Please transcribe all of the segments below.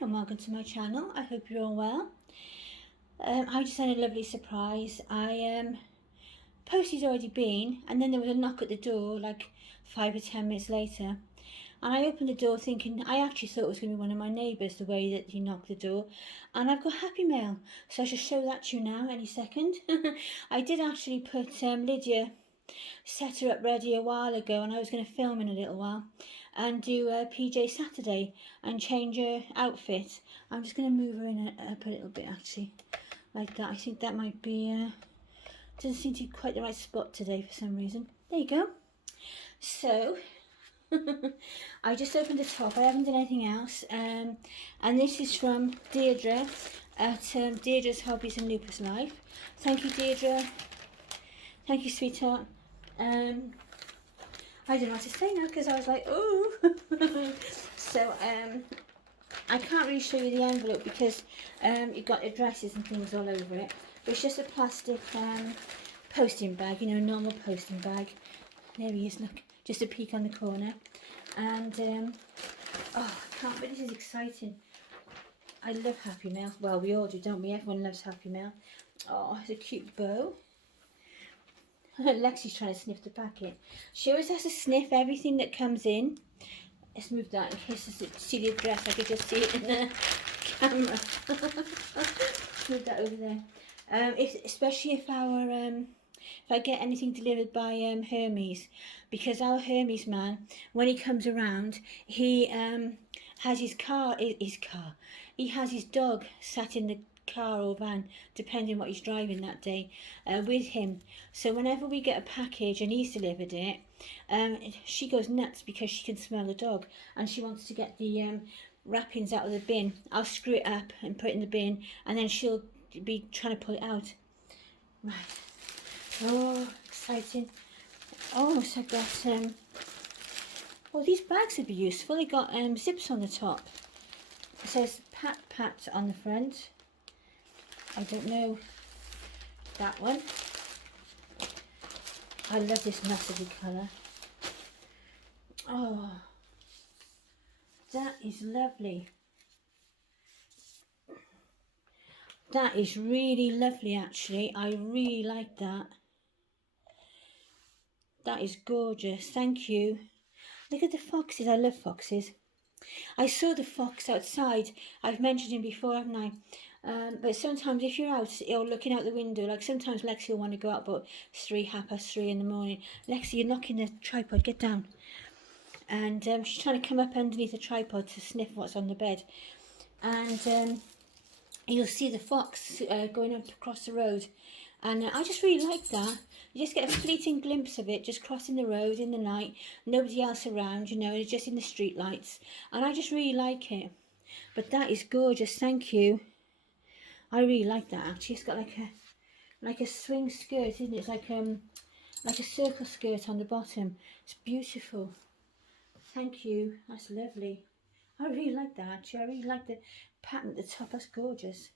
and welcome to my channel. I hope you're all well. I just had a lovely surprise. Posty's already been, and then there was a knock at the door like 5 or 10 minutes later, and I opened the door thinking, I actually thought it was going to be one of my neighbours the way that he knocked the door, and I've got happy mail, so I shall show that to you now any second. I did actually put Lydia, set her up ready a while ago, and I was going to film in a little while and do PJ Saturday and change her outfit. I'm just going to move her in up a little bit actually, like that. I think that might be, doesn't seem to be quite the right spot today for some reason. There you go. So, I just opened the top, I haven't done anything else, and this is from Deirdre at Deirdre's Hobbies and Lupus Life. Thank you, Deirdre. Thank you, sweetheart. I don't know what to say now because I was like, oh. So, I can't really show you the envelope because you've got addresses and things all over it. But it's just a plastic posting bag, you know, normal posting bag. There he is, look, just a peek on the corner. And, oh, I can't, but this is exciting. I love Happy Mail. Well, we all do, don't we? Everyone loves Happy Mail. Oh, it's a cute bow. Lexi's trying to sniff the packet. She always has to sniff everything that comes in. Let's move that in case you see the address. I could just see it in the camera. Move that over there. Especially if I get anything delivered by Hermes, because our Hermes man, when he comes around, he has he has his dog sat in the car or van, depending what he's driving that day, with him. So whenever we get a package and he's delivered it, she goes nuts because she can smell the dog and she wants to get the wrappings out of the bin. I'll screw it up and put it in the bin, and then she'll be trying to pull it out. Right. Oh, exciting. Oh, so I've got well, these bags would be useful. They got zips on the top. It says Pat Pat on the front. I don't know that one. I love this massively colour. Oh, that is lovely. That is really lovely actually. I really like that. That is gorgeous. Thank you. Look at the foxes. I love foxes. I saw the fox outside. I've mentioned him before, haven't I? But sometimes if you're out or looking out the window, like sometimes Lexi will want to go out about 3:30 in the morning. Lexi, you're knocking the tripod, get down. And she's trying to come up underneath the tripod to sniff what's on the bed. And you'll see the fox going up across the road. And I just really like that. You just get a fleeting glimpse of it, just crossing the road in the night. Nobody else around, you know, it's just in the street lights. And I just really like it. But that is gorgeous, thank you. I really like that actually. It's got like a swing skirt, isn't it? It's like a circle skirt on the bottom. It's beautiful. Thank you. That's lovely. I really like that actually. I really like the pattern at the top. That's gorgeous.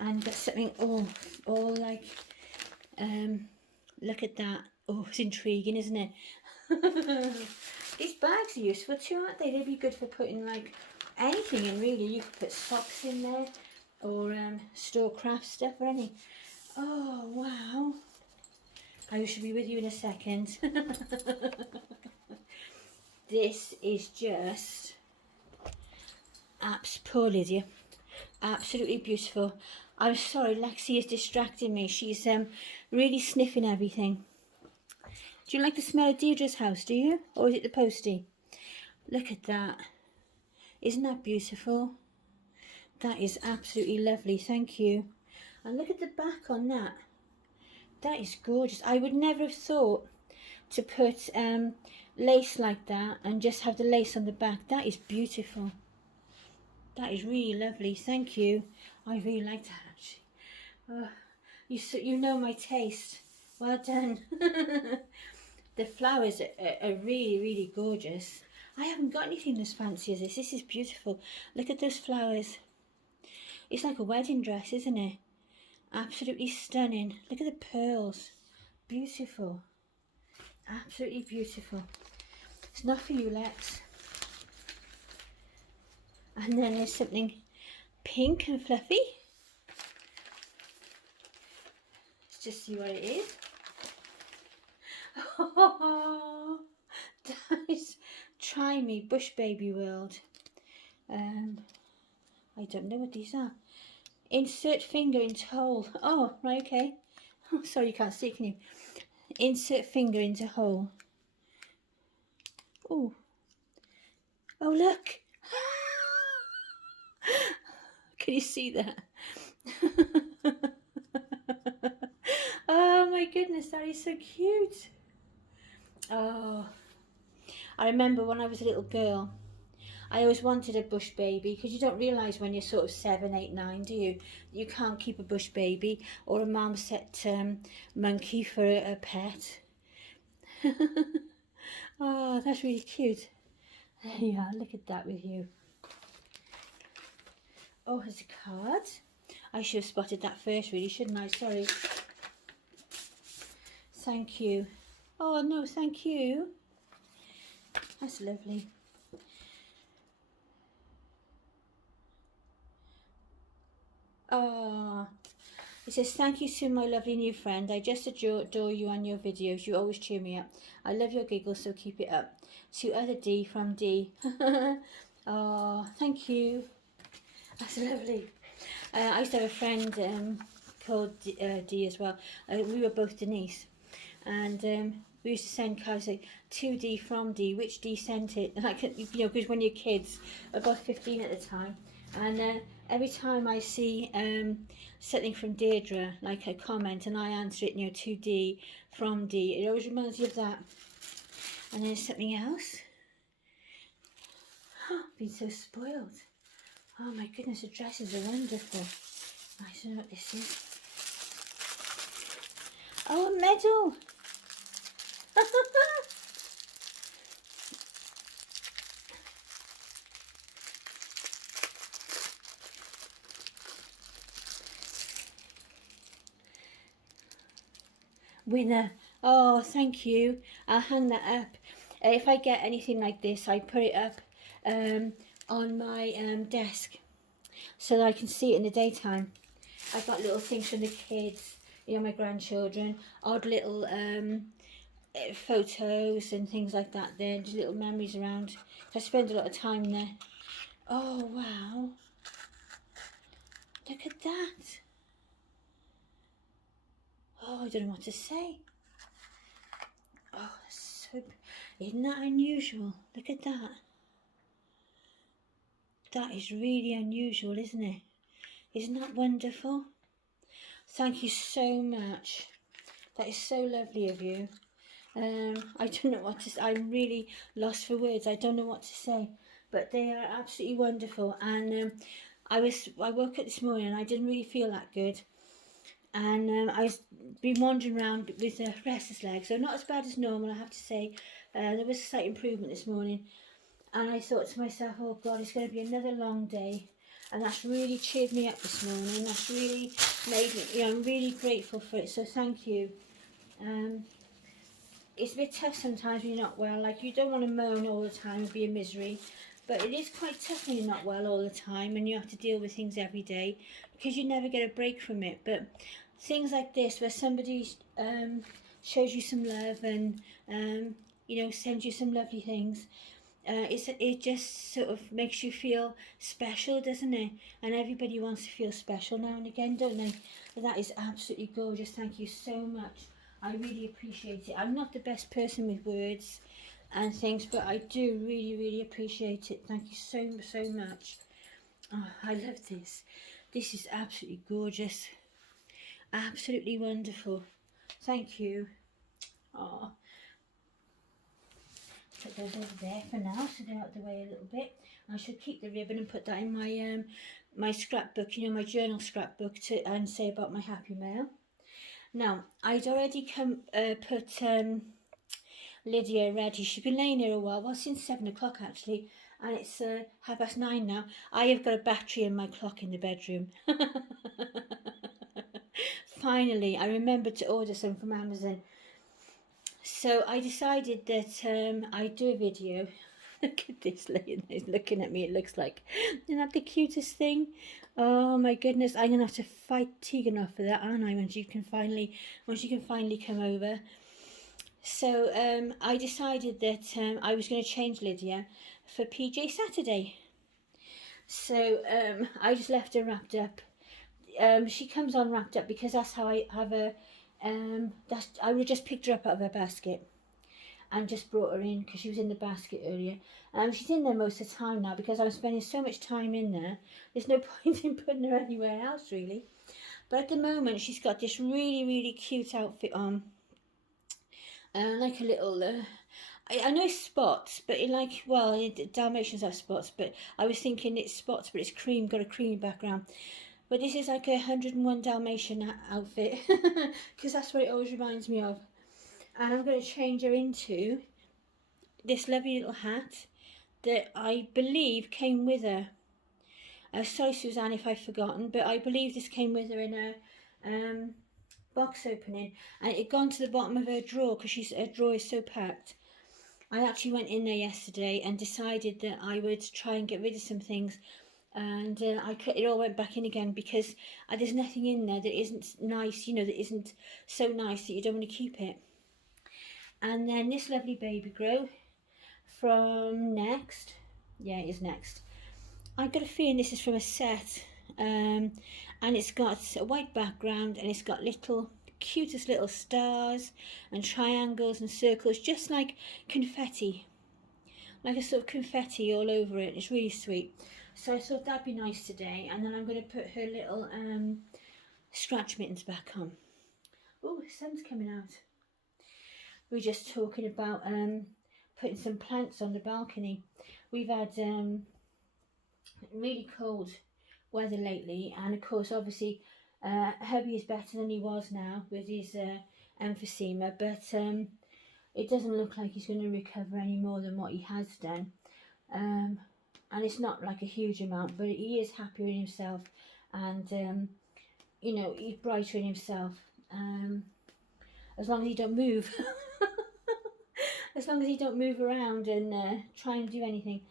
And got something all like look at that. Oh, it's intriguing, isn't it? These bags are useful too, aren't they? They'd be good for putting like anything in really. You could put socks in there, or store craft stuff or anything. Oh wow, I should be with you in a second. This is just poor Lydia, absolutely beautiful. I'm sorry, Lexi is distracting me. She's really sniffing everything. Do you like the smell of Deirdre's house, do you? Or is it the postie? Look at that. Isn't that beautiful? That is absolutely lovely, thank you. And look at the back on that. That is gorgeous. I would never have thought to put lace like that and just have the lace on the back. That is beautiful. That is really lovely, thank you. I really like that actually. You know my taste. Well done. The flowers are really, really gorgeous. I haven't got anything as fancy as this. This is beautiful. Look at those flowers. It's like a wedding dress, isn't it? Absolutely stunning. Look at the pearls. Beautiful. Absolutely beautiful. It's not for you, Lex. And then there's something pink and fluffy. Let's just see what it is. Oh, that is Try Me Bush Baby World. I don't know what these are. Insert finger into hole. Oh, right, okay. Oh, sorry, you can't see, can you? Insert finger into hole. Oh. Oh, look. Can you see that? Oh my goodness, that is so cute. Oh, I remember when I was a little girl, I always wanted a bush baby, because you don't realise when you're sort of 7, 8, 9, do you? You can't keep a bush baby or a marmoset monkey for a pet. Oh, that's really cute. There you are, look at that with you. Oh, there's a card. I should have spotted that first, really, shouldn't I? Sorry. Thank you. Oh, no, thank you. That's lovely. Oh, it says, thank you to my lovely new friend. I just adore you and your videos. You always cheer me up. I love your giggles, so keep it up. To other D from D. Oh, thank you. That's lovely. I used to have a friend called D as well. We were both Denise. And we used to send cards like, to D from D. Which D sent it? Like, you know, because when you're kids, about 15 at the time. And every time I see something from Deirdre, like a comment, and I answer it, you know, to D, from D, it always reminds you of that. And then something else. Oh, been so spoiled. Oh my goodness, the dresses are wonderful. I don't know what this is. Oh, a medal. Winner. Oh, thank you. I'll hang that up. If I get anything like this, I put it up on my desk so that I can see it in the daytime. I've got little things from the kids, you know, my grandchildren, odd little photos and things like that there, just little memories around. I spend a lot of time there. Oh, wow. Look at that. Oh, I don't know what to say. Oh, so, isn't that unusual? Look at that. That is really unusual, isn't it? Isn't that wonderful? Thank you so much. That is so lovely of you. I don't know what to say. I'm really lost for words. I don't know what to say. But they are absolutely wonderful. And I woke up this morning and I didn't really feel that good. And I was been wandering around with restless legs. So not as bad as normal, I have to say. There was a slight improvement this morning. And I thought to myself, oh God, it's going to be another long day. And that's really cheered me up this morning. That's really made me, you know, I'm really grateful for it. So thank you. It's a bit tough sometimes when you're not well. Like, you don't want to moan all the time and be a misery. But it is quite tough when you're not well all the time and you have to deal with things every day, because you never get a break from it. But things like this, where somebody shows you some love and, you know, sends you some lovely things, it just sort of makes you feel special, doesn't it? And everybody wants to feel special now and again, don't they? But that is absolutely gorgeous. Thank you so much. I really appreciate it. I'm not the best person with words and things, but I do really appreciate it. Thank you so much. Oh, I love this. This is absolutely gorgeous. Absolutely wonderful. Thank you. Oh, put those over there for now, so they're out the way a little bit. I should keep the ribbon and put that in my my scrapbook, you know, my journal scrapbook, and say about my happy mail. Now, I'd already put Lydia ready. She's been laying here a while, well, since 7 o'clock actually, and it's 9:30 now. I have got a battery in my clock in the bedroom. Finally, I remembered to order some from Amazon. So I decided that I'd do a video Look at this lady looking at me. It looks like, isn't that the cutest thing? Oh my goodness, I'm gonna have to fight Teagan off for that, aren't I? When she can finally come over. So I decided that I was going to change Lydia for PJ Saturday. So I just left her wrapped up. She comes on wrapped up because that's how I have her. I would just picked her up out of her basket and just brought her in because she was in the basket earlier. She's in there most of the time now because I'm spending so much time in there. There's no point in putting her anywhere else really. But at the moment she's got this really cute outfit on. Like a little, I know it's spots, but it like, well, Dalmatians have spots, but I was thinking it's spots, but it's cream, got a creamy background. But this is like a 101 Dalmatian outfit, because that's what it always reminds me of. And I'm going to change her into this lovely little hat that I believe came with her. Sorry, Suzanne, if I've forgotten, but I believe this came with her in a box opening, and it had gone to the bottom of her drawer because her drawer is so packed. I actually went in there yesterday and decided that I would try and get rid of some things, and it all went back in again because there's nothing in there that isn't nice, you know, that isn't so nice that you don't want to keep it. And then this lovely baby grow from Next. Yeah, it is Next. I've got a feeling this is from a set, and it's got a white background and it's got cutest little stars and triangles and circles, just like confetti, like a sort of confetti all over it. It's really sweet. So I thought that'd be nice today. And then I'm going to put her little scratch mittens back on. Oh, the sun's coming out. We're just talking about putting some plants on the balcony. We've had really cold weather lately, and of course obviously hubby is better than he was now with his emphysema, but it doesn't look like he's going to recover any more than what he has done, and it's not like a huge amount, but he is happier in himself, and you know, he's brighter in himself, as long as he don't move. As long as he don't move around and try and do anything.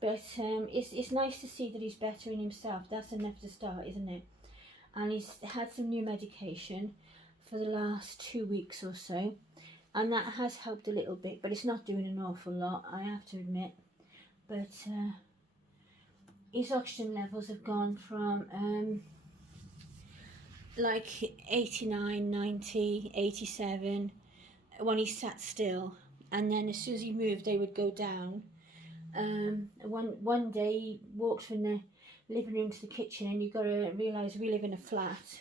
But it's nice to see that he's better in himself. That's enough to start, isn't it? And he's had some new medication for the last 2 weeks or so, and that has helped a little bit, but it's not doing an awful lot, I have to admit. But his oxygen levels have gone from like 89, 90, 87 when he sat still, and then as soon as he moved they would go down. One day he walked from the living room to the kitchen, and you've got to realise we live in a flat,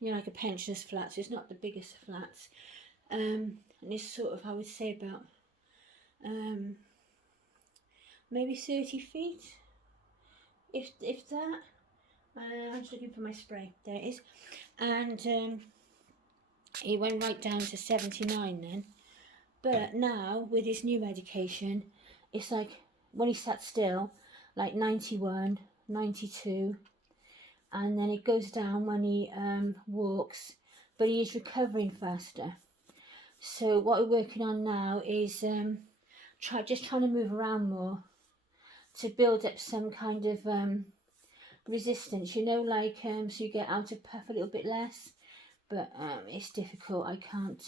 you know, like a pensioner's flat, so it's not the biggest of flats, and it's sort of, I would say about maybe 30 feet, if that. I'm just looking for my spray, there it is. And he went right down to 79 then, but now with his new medication it's like when he sat still like 91, 92, and then it goes down when he walks, but he is recovering faster. So what we're working on now is just trying to move around more to build up some kind of resistance, you know, like so you get out of puff a little bit less. But it's difficult. I can't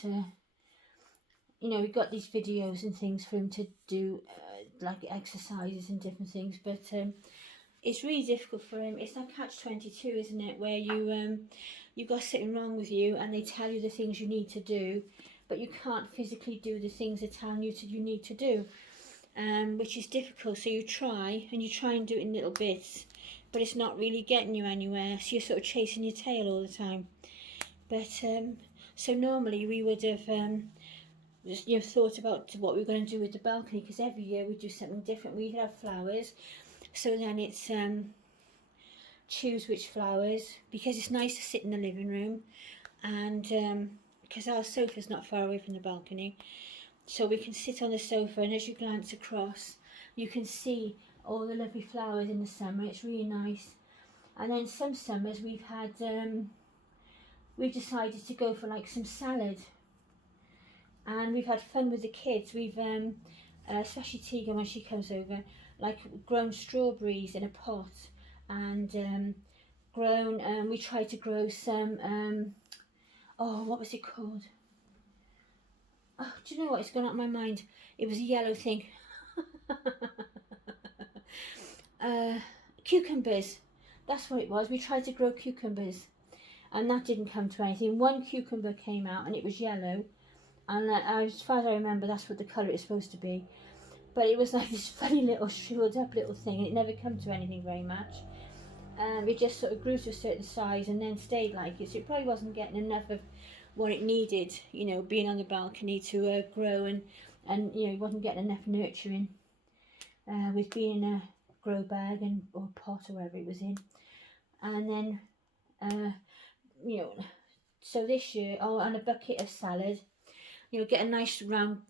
you know, we've got these videos and things for him to do, like exercises and different things, but it's really difficult for him. It's like catch-22, isn't it, where you've got something wrong with you and they tell you the things you need to do, but you can't physically do the things they're telling you you need to do, which is difficult. So you try and do it in little bits, but it's not really getting you anywhere, so you're sort of chasing your tail all the time. But so normally we would have just, you know, thought about what we were going to do with the balcony, because every year we do something different. We have flowers, so then it's choose which flowers, because it's nice to sit in the living room, and because our sofa's not far away from the balcony, so we can sit on the sofa, and as you glance across you can see all the lovely flowers in the summer. It's really nice. And then some summers we've had we've decided to go for like some salad, and we've had fun with the kids. We've especially Tegan when she comes over, like grown strawberries in a pot, and we tried to grow some, oh, what was it called? Oh, do you know what? It's gone out of my mind. It was a yellow thing. Cucumbers. That's what it was. We tried to grow cucumbers, and that didn't come to anything. One cucumber came out, and it was yellow. And as far as I remember, that's what the colour is supposed to be. But it was like this funny little shriveled up little thing, and it never came to anything very much. It just sort of grew to a certain size and then stayed like it. So it probably wasn't getting enough of what it needed, you know, being on the balcony to grow, and you know, it wasn't getting enough nurturing with being in a grow bag or pot or wherever it was in. And then, you know, so this year, oh, and a bucket of salad. You know, get a nice round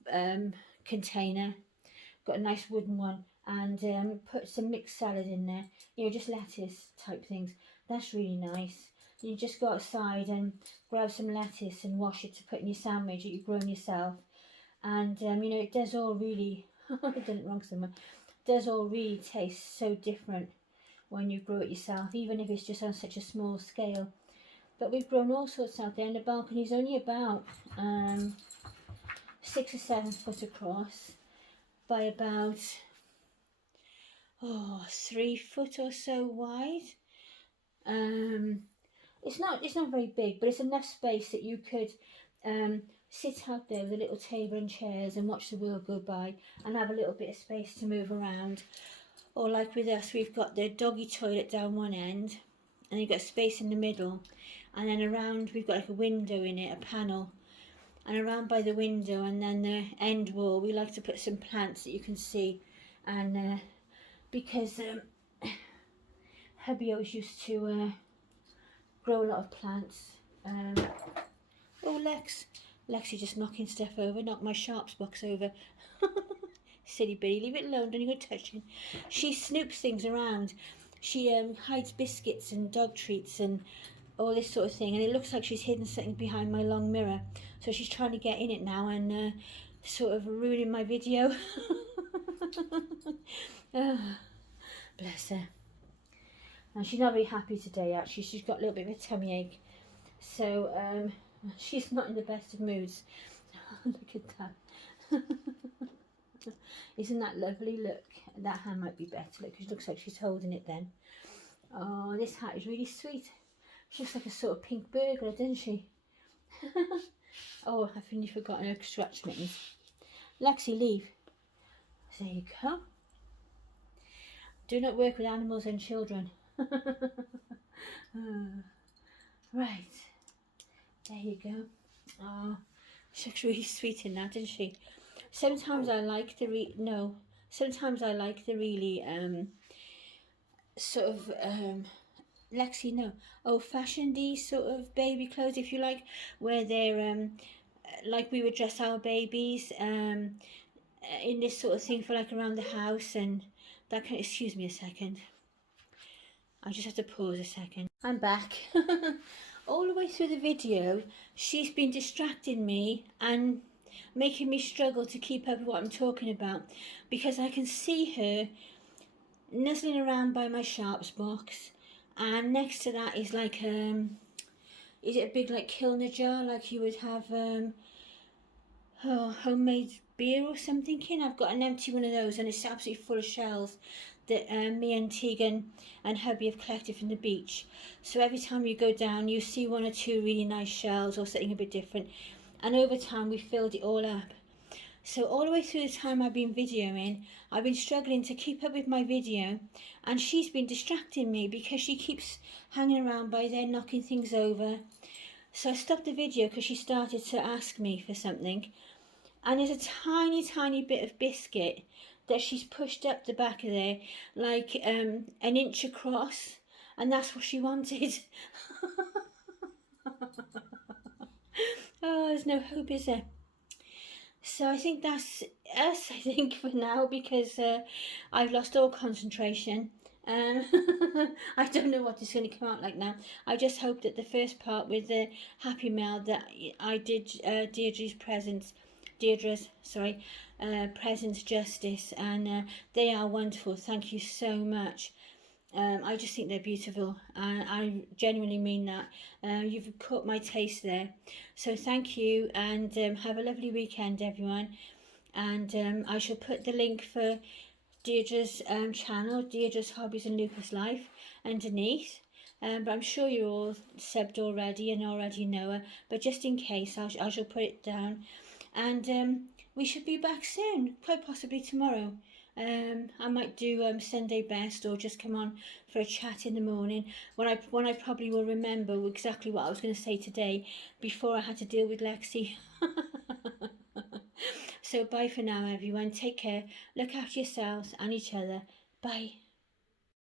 container, got a nice wooden one, and put some mixed salad in there. You know, just lettuce type things. That's really nice. You just go outside and grab some lettuce and wash it to put in your sandwich that you've grown yourself. And you know, it does all really, I did it wrong somewhere, does all really taste so different when you grow it yourself, even if it's just on such a small scale. But we've grown all sorts out there, and the balcony's only about 6 or 7 foot across by about 3 foot or so wide. It's not very big, but it's enough space that you could sit out there with a little table and chairs and watch the world go by, and have a little bit of space to move around. Or like with us, we've got the doggy toilet down one end, and you've got space in the middle, and then around we've got like a window in it, a panel, and around by the window and then the end wall we like to put some plants that you can see. And because hubby always used to grow a lot of plants. Oh, Lexi just knocking stuff over, knocked my sharps box over. Silly bitty, leave it alone, don't you go touching. She snoops things around. She hides biscuits and dog treats and all this sort of thing, and it looks like she's hidden something behind my long mirror. So she's trying to get in it now and sort of ruining my video. Oh, bless her. And she's not very happy today, actually. She's got a little bit of a tummy ache. So she's not in the best of moods. Look at that. Isn't that lovely? Look, that hand might be better. Look, because it looks like she's holding it then. Oh, this hat is really sweet. She looks like a sort of pink burglar, doesn't she? Oh, I've really forgotten her scratch mittens. Lexi, leave. There you go. Do not work with animals and children. Right. There you go. Oh, she looks really sweet in that, doesn't she? Sometimes I like the sometimes I like the really sort of Lexi, no, old-fashioned-y sort of baby clothes, if you like, where they're like we would dress our babies in this sort of thing for like around the house and that kind of, excuse me a second. I just have to pause a second. I'm back. All the way through the video, she's been distracting me and making me struggle to keep up with what I'm talking about, because I can see her nuzzling around by my sharps box, and next to that is like is it a big like Kilner jar like you would have homemade beer or something in? I've got an empty one of those, and it's absolutely full of shells that me and Tegan and hubby have collected from the beach. So every time you go down you see 1 or 2 really nice shells or something a bit different, and over time we filled it all up. So all the way through the time I've been videoing, I've been struggling to keep up with my video, and she's been distracting me because she keeps hanging around by there knocking things over. So I stopped the video because she started to ask me for something, and there's a tiny bit of biscuit that she's pushed up the back of there like an inch across, and that's what she wanted. Oh, there's no hope, is there? So I think that's us, I think, for now, because I've lost all concentration. I don't know what is going to come out like now. I just hope that the first part with the Happy Mail that I did Deirdre's presents Deirdres, sorry, Presence Justice, and they are wonderful. Thank you so much. I just think they're beautiful, and I genuinely mean that. You've caught my taste there, so thank you, and have a lovely weekend, everyone. And I shall put the link for Deirdre's channel, Deirdre's Hobbies and Lupus Life, underneath. But I'm sure you're all subbed already and already know her, but just in case, I shall put it down. And we should be back soon, quite possibly tomorrow. I might do Sunday best, or just come on for a chat in the morning when I probably will remember exactly what I was going to say today before I had to deal with Lexi. So bye for now, everyone. Take care. Look after yourselves and each other. Bye.